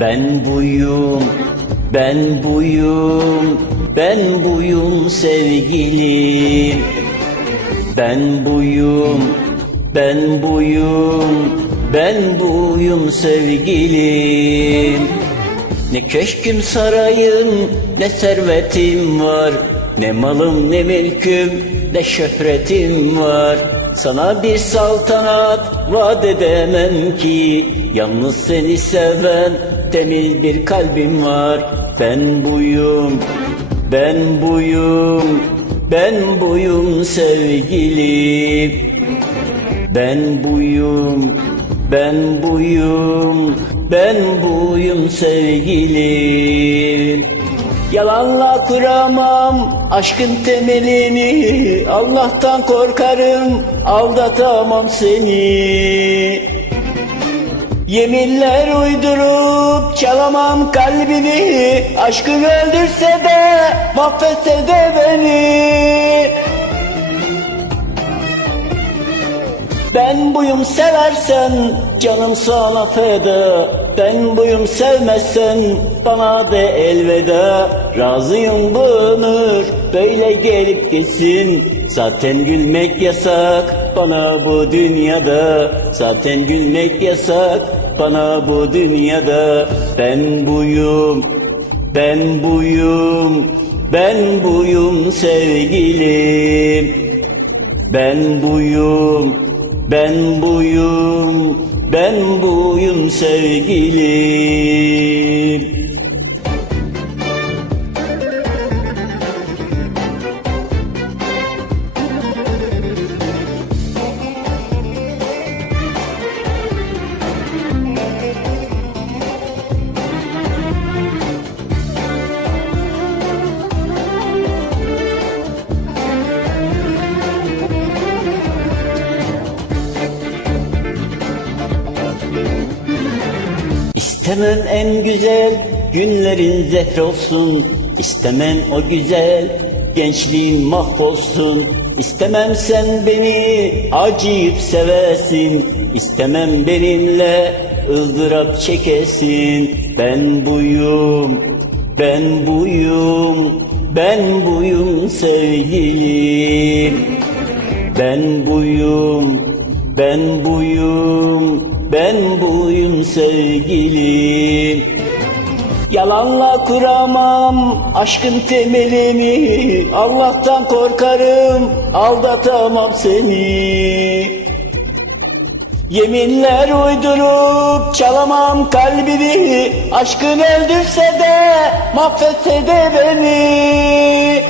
Ben buyum, ben buyum, ben buyum sevgilim. Ben buyum, ben buyum, ben buyum sevgilim. Ne köşküm sarayım, ne servetim var, ne malım ne mülküm, ne şöhretim var. Sana bir saltanat vaat edemem ki, yalnız seni seven temiz bir kalbim var. Ben buyum, ben buyum, ben buyum sevgilim. Ben buyum, ben buyum, ben buyum sevgilim. Yalanla kuramam aşkın temelini, Allah'tan korkarım, aldatamam seni. Yeminler uydurup çalamam kalbini. Aşkın öldürse de mahvetse de beni. Ben buyum seversen canım sana feda Ben buyum sevmezsen bana de elveda. Razıyım bu ömür böyle gelip gitsin. Zaten gülmek yasak bana bu dünyada. Zaten gülmek yasak bana bu dünyada. Ben buyum, ben buyum, ben buyum sevgilim. Ben buyum, ben buyum, ben buyum sevgilim. İstemem en güzel günlerin zehr olsun. İstemem o güzel gençliğin mahvolsun. İstemem sen beni acıyıp sevesin. İstemem benimle ızdırap çekesin. Ben buyum, ben buyum, ben buyum sevgilim. Ben buyum, ben buyum, ben buyum sevgilim. Yalanla kuramam aşkın temelini, Allah'tan korkarım, aldatamam seni. Yeminler uydurup çalamam kalbini, aşkın öldürse de mahvetse de beni.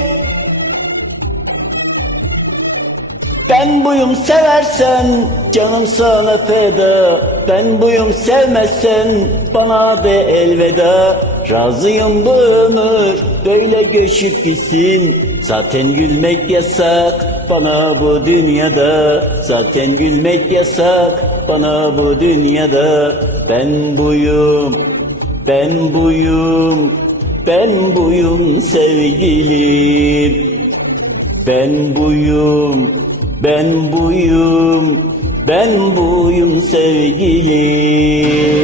Ben buyum seversen canım sana feda. Ben buyum sevmezsen bana de elveda. Razıyım bu ömür böyle göçüp gitsin. Zaten gülmek yasak bana bu dünyada. Zaten gülmek yasak bana bu dünyada. Ben buyum, ben buyum, ben buyum sevgilim. Ben buyum, ben buyum, ben buyum sevgilim.